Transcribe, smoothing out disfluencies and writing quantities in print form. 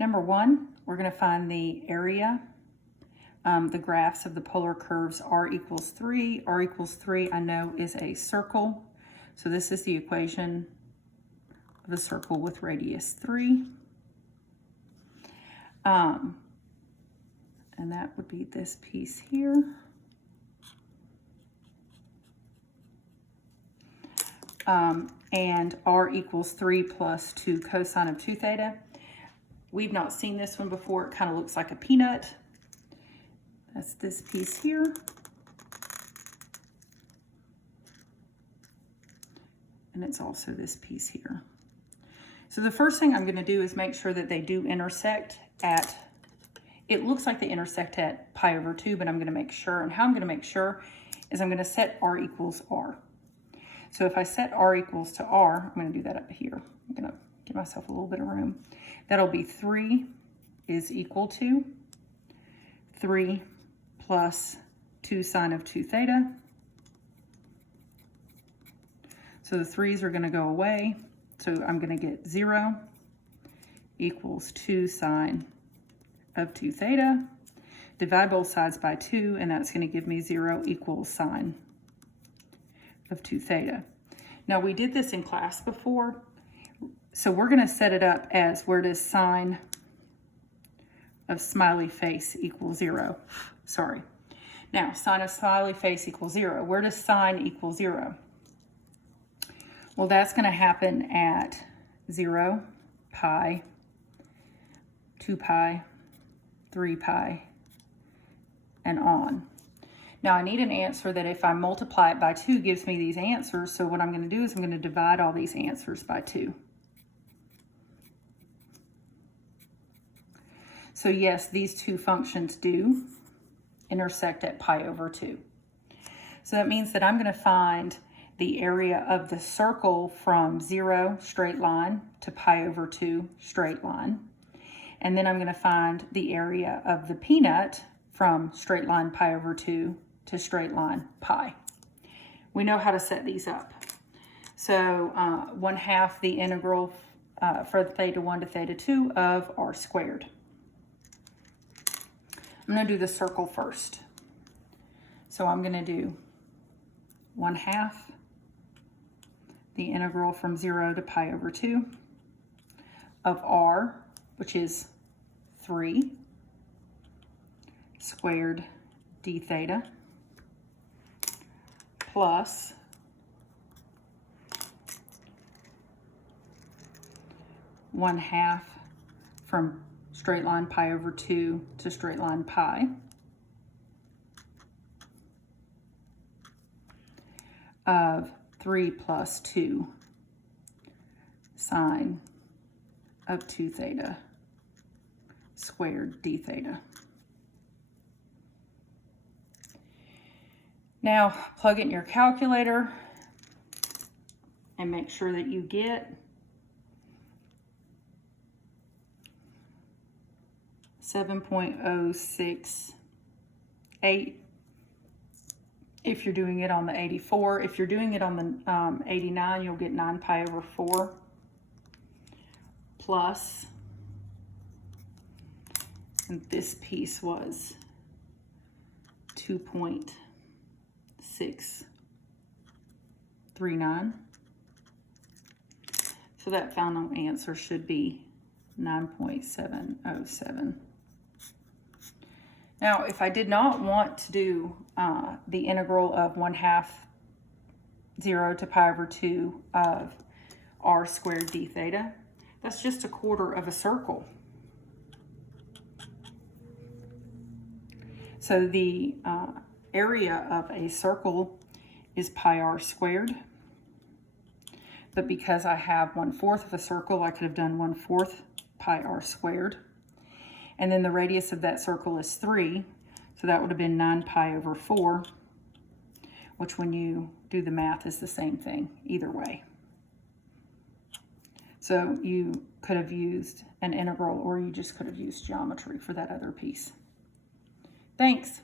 Number 1, we're going to find the area, the graphs of the polar curves r equals 3. R equals 3 I know is a circle. So this is the equation of a circle with radius 3. And that would be this piece here. And r equals 3 plus 2 cosine of 2 theta. We've not seen this one before. It kind of looks like a peanut. That's this piece here. And it's also this piece here. So the first thing I'm going to do is make sure that they do intersect at, it looks like they intersect at pi over 2, but I'm going to make sure. And how I'm going to make sure is I'm going to set r equals r. So if I set r equals to r, I'm going to do that up here. I'm going to give myself a little bit of room. That'll be 3 is equal to 3 plus 2 sine of 2 theta. So the 3's are going to go away. So I'm going to get 0 equals 2 sine of 2 theta. Divide both sides by 2, and that's going to give me 0 equals sine of 2 theta. Now we did this in class before, so we're going to set it up as where does sine of smiley face equal 0. Sorry. Now sine of smiley face equals 0. Where does sine equal 0? Well, that's going to happen at 0, pi, 2 pi, 3 pi, and on. Now I need an answer that if I multiply it by 2 gives me these answers. So what I'm going to do is I'm going to divide all these answers by 2. So yes, these two functions do intersect at pi over 2. So that means that I'm going to find the area of the circle from 0 straight line to pi over 2 straight line. And then I'm going to find the area of the peanut from straight line pi over 2 to straight line pi. We know how to set these up. So 1/2 the integral for theta 1 to theta 2 of r squared. I'm going to do the circle first. So I'm going to do 1/2 the integral from 0 to pi over 2 of r, which is 3 squared d theta, plus one-half from straight line pi over 2 to straight line pi of 3 plus 2 sine of 2 theta squared d theta. Now plug it in your calculator and make sure that you get 7.068 if you're doing it on the 84. If you're doing it on the 89, you'll get 9 pi over 4 plus, and this piece was 2.639. So that final answer should be 9.707. Now, if I did not want to do the integral of 1/2 0 to pi over 2 of r squared d theta, that's just 1/4 of a circle. So the area of a circle is pi r squared. But because I have 1/4 of a circle, I could have done 1/4 pi r squared. And then the radius of that circle is 3. So that would have been 9 pi over 4, which when you do the math is the same thing either way. So you could have used an integral, or you just could have used geometry for that other piece. Thanks.